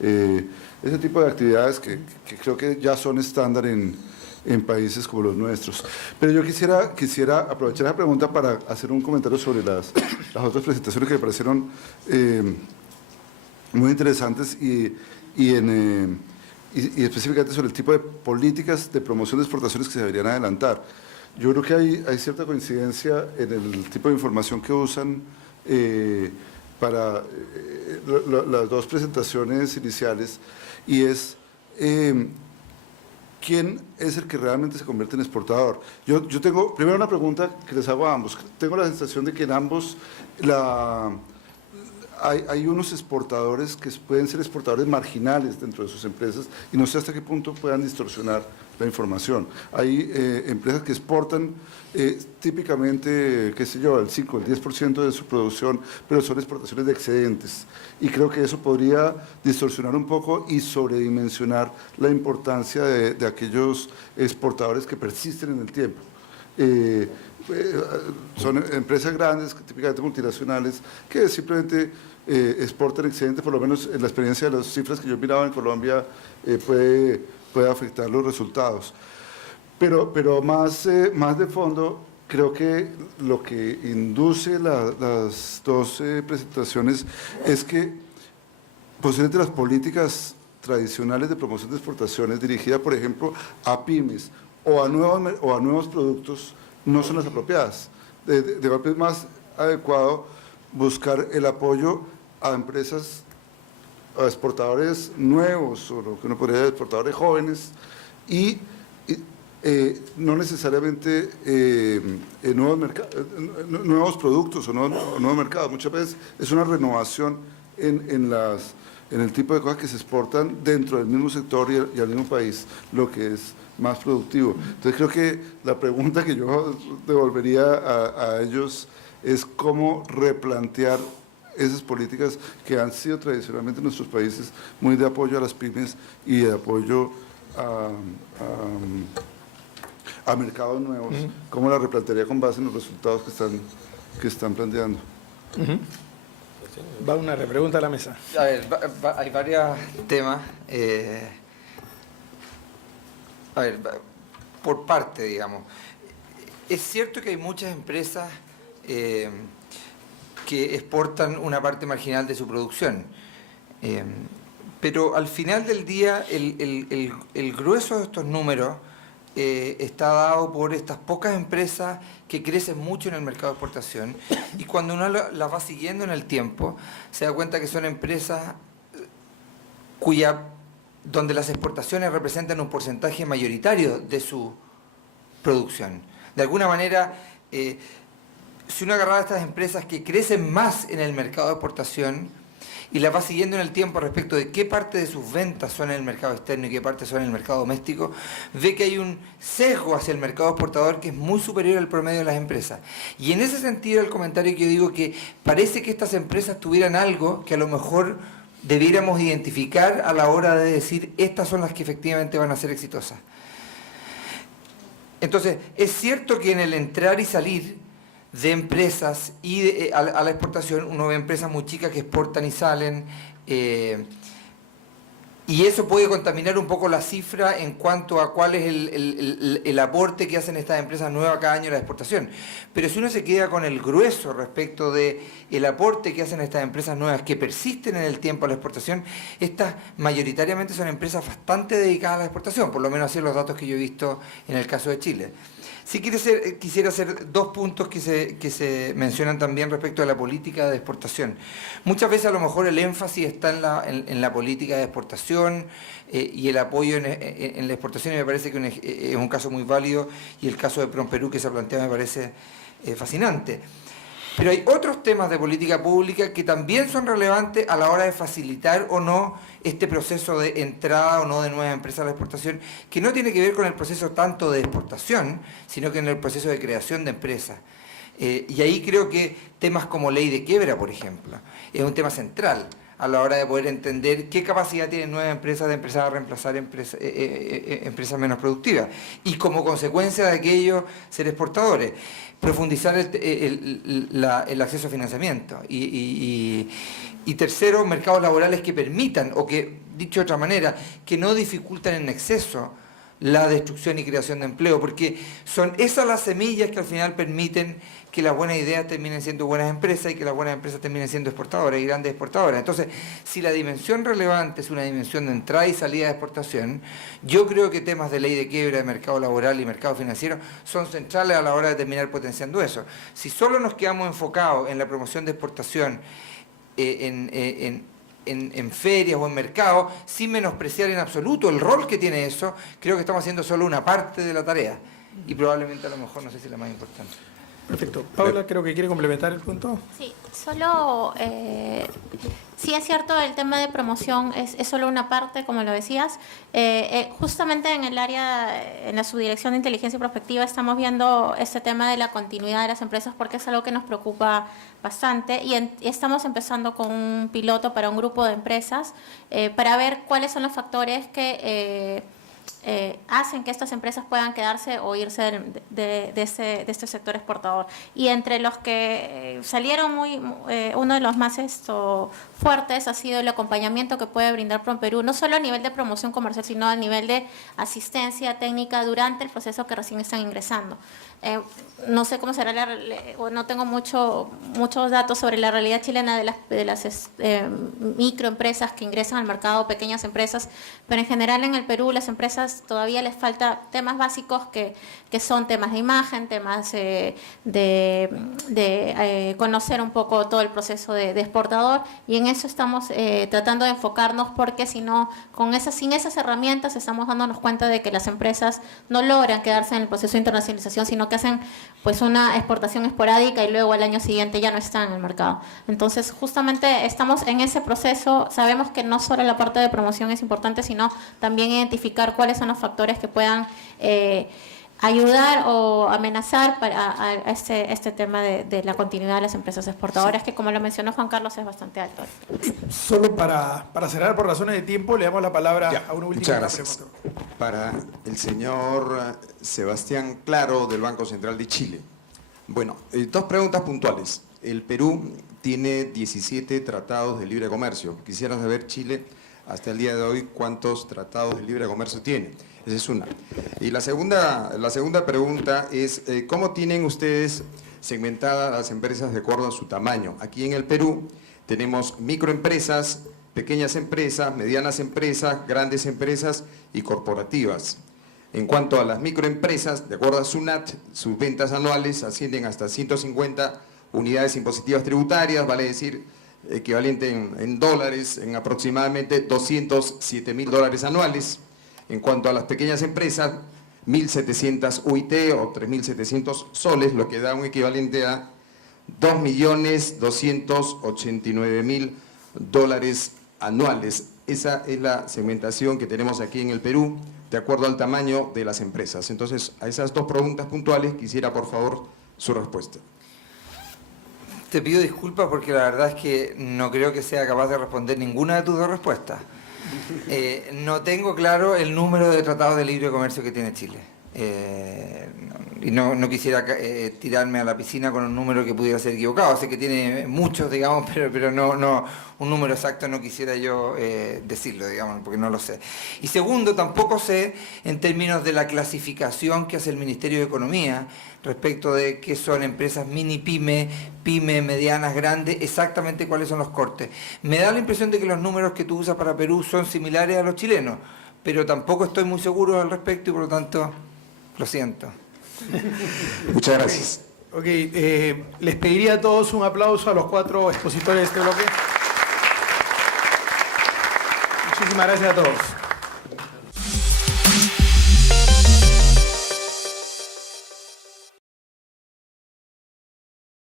ese tipo de actividades que creo que ya son estándar en países como los nuestros. Pero yo quisiera aprovechar la pregunta para hacer un comentario sobre las otras presentaciones que me parecieron muy interesantes y específicamente sobre el tipo de políticas de promoción de exportaciones que se deberían adelantar. Yo creo que hay cierta coincidencia en el tipo de información que usan para las dos presentaciones iniciales, y es quién es el que realmente se convierte en exportador. Yo tengo, primero, una pregunta que les hago a ambos. Tengo la sensación de que en ambos hay unos exportadores que pueden ser exportadores marginales dentro de sus empresas, y no sé hasta qué punto puedan distorsionar la información. Hay empresas que exportan típicamente, qué sé yo, el 5, el 10% de su producción, pero son exportaciones de excedentes. Y creo que eso podría distorsionar un poco y sobredimensionar la importancia de aquellos exportadores que persisten en el tiempo. Son empresas grandes, típicamente multinacionales, que simplemente exportan excedentes. Por lo menos en la experiencia de las cifras que yo he mirado en Colombia, puede afectar los resultados. Pero más de fondo, creo que lo que induce las dos presentaciones es que posiblemente las políticas tradicionales de promoción de exportaciones dirigidas, por ejemplo, a pymes o a nuevos productos, no son las apropiadas. De golpe es más adecuado buscar el apoyo a empresas, a exportadores nuevos, o lo que uno podría decir, exportadores jóvenes, y no necesariamente nuevos productos o nuevos mercados. Muchas veces es una renovación en el tipo de cosas que se exportan dentro del mismo sector y al mismo país, lo que es más productivo. Entonces creo que la pregunta que yo devolvería a ellos es cómo replantear esas políticas que han sido tradicionalmente en nuestros países muy de apoyo a las pymes y de apoyo a mercados nuevos. ¿Cómo la replantearía con base en los resultados que están planteando? Va una repregunta a la mesa. A ver, hay varios temas. A ver, por parte, digamos. Es cierto que hay muchas empresas que exportan una parte marginal de su producción. Pero al final del día, el grueso de estos números está dado por estas pocas empresas que crecen mucho en el mercado de exportación, y cuando uno las va siguiendo en el tiempo, se da cuenta que son empresas donde las exportaciones representan un porcentaje mayoritario de su producción. De alguna manera, si uno agarrara a estas empresas que crecen más en el mercado de exportación y las va siguiendo en el tiempo respecto de qué parte de sus ventas son en el mercado externo y qué parte son en el mercado doméstico, ve que hay un sesgo hacia el mercado exportador que es muy superior al promedio de las empresas. Y en ese sentido, el comentario que yo digo, que parece que estas empresas tuvieran algo que a lo mejor debiéramos identificar a la hora de decir estas son las que efectivamente van a ser exitosas. Entonces, es cierto que en el entrar y salir de empresas y a la exportación, uno ve empresas muy chicas que exportan y salen, y eso puede contaminar un poco la cifra en cuanto a cuál es el aporte que hacen estas empresas nuevas cada año a la exportación. Pero si uno se queda con el grueso respecto del aporte que hacen estas empresas nuevas que persisten en el tiempo a la exportación, estas mayoritariamente son empresas bastante dedicadas a la exportación, por lo menos así son los datos que yo he visto en el caso de Chile. Sí quisiera hacer dos puntos que se mencionan también respecto a la política de exportación. Muchas veces a lo mejor el énfasis está en la política de exportación y el apoyo en la exportación, y me parece que es un caso muy válido, y el caso de PROMPERÚ que se ha planteado me parece fascinante. Pero hay otros temas de política pública que también son relevantes a la hora de facilitar o no este proceso de entrada o no de nuevas empresas a la exportación, que no tiene que ver con el proceso tanto de exportación, sino que en el proceso de creación de empresas. Y ahí creo que temas como ley de quiebra, por ejemplo, es un tema central. a la hora de poder entender qué capacidad tienen nuevas empresas de empezar a reemplazar empresas menos productivas y como consecuencia de aquello ser exportadores. Profundizar el acceso a financiamiento y tercero, mercados laborales que permitan o que, dicho de otra manera, que no dificultan en exceso la destrucción y creación de empleo, porque son esas las semillas que al final permiten que las buenas ideas terminen siendo buenas empresas y que las buenas empresas terminen siendo exportadoras y grandes exportadoras. Entonces, si la dimensión relevante es una dimensión de entrada y salida de exportación, yo creo que temas de ley de quiebra, de mercado laboral y mercado financiero son centrales a la hora de terminar potenciando eso. Si solo nos quedamos enfocados en la promoción de exportación, en ferias o en mercados, sin menospreciar en absoluto el rol que tiene eso, creo que estamos haciendo solo una parte de la tarea y probablemente a lo mejor no sé si la más importante. Perfecto. Paula, creo que quiere complementar el punto. Sí, solo, sí es cierto, el tema de promoción es solo una parte, como lo decías. Justamente en el área, en la subdirección de inteligencia y prospectiva, estamos viendo este tema de la continuidad de las empresas porque es algo que nos preocupa bastante y estamos empezando con un piloto para un grupo de empresas para ver cuáles son los factores que hacen que estas empresas puedan quedarse o irse de este sector exportador. Y entre los que salieron uno de los más fuertes ha sido el acompañamiento que puede brindar PROMPERÚ, no solo a nivel de promoción comercial, sino a nivel de asistencia técnica durante el proceso que recién están ingresando. No sé cómo será o no tengo muchos datos sobre la realidad chilena de las microempresas que ingresan al mercado, pequeñas empresas, pero en general en el Perú las empresas todavía les falta temas básicos que son temas de imagen, temas de conocer un poco todo el proceso de exportador, y en eso estamos tratando de enfocarnos porque si no, sin esas herramientas estamos dándonos cuenta de que las empresas no logran quedarse en el proceso de internacionalización, sino que hacen pues una exportación esporádica y luego al año siguiente ya no están en el mercado. Entonces justamente estamos en ese proceso, sabemos que no solo la parte de promoción es importante, sino también identificar cuáles son los factores que puedan ayudar o amenazar a este tema de la continuidad de las empresas exportadoras, que como lo mencionó Juan Carlos es bastante alto. Solo para cerrar por razones de tiempo, le damos la palabra a una última. Muchas gracias. Para el señor Sebastián Claro del Banco Central de Chile. Bueno, dos preguntas puntuales. El Perú tiene 17 tratados de libre comercio. Quisiera saber Chile hasta el día de hoy cuántos tratados de libre comercio tiene. Esa es una. Y la segunda pregunta es, ¿cómo tienen ustedes segmentadas las empresas de acuerdo a su tamaño? Aquí en el Perú tenemos microempresas, pequeñas empresas, medianas empresas, grandes empresas y corporativas. En cuanto a las microempresas, de acuerdo a SUNAT, sus ventas anuales ascienden hasta 150 unidades impositivas tributarias, vale decir, equivalente en dólares, en aproximadamente $207.000 anuales. En cuanto a las pequeñas empresas, 1.700 UIT o 3.700 soles, lo que da un equivalente a $2.289.000 anuales. Esa es la segmentación que tenemos aquí en el Perú, de acuerdo al tamaño de las empresas. Entonces, a esas dos preguntas puntuales quisiera, por favor, su respuesta. Te pido disculpas porque la verdad es que no creo que sea capaz de responder ninguna de tus dos respuestas. No tengo claro el número de tratados de libre comercio que tiene Chile. Y no quisiera tirarme a la piscina con un número que pudiera ser equivocado. Sé que tiene muchos, digamos, pero no un número exacto no quisiera yo decirlo, digamos, porque no lo sé. Y segundo, tampoco sé en términos de la clasificación que hace el Ministerio de Economía respecto de qué son empresas mini pyme, medianas, grandes, exactamente cuáles son los cortes. Me da la impresión de que los números que tú usas para Perú son similares a los chilenos, pero tampoco estoy muy seguro al respecto y por lo tanto lo siento. Muchas gracias. Ok, les pediría a todos un aplauso a los 4 expositores de este bloque. Muchísimas gracias a todos.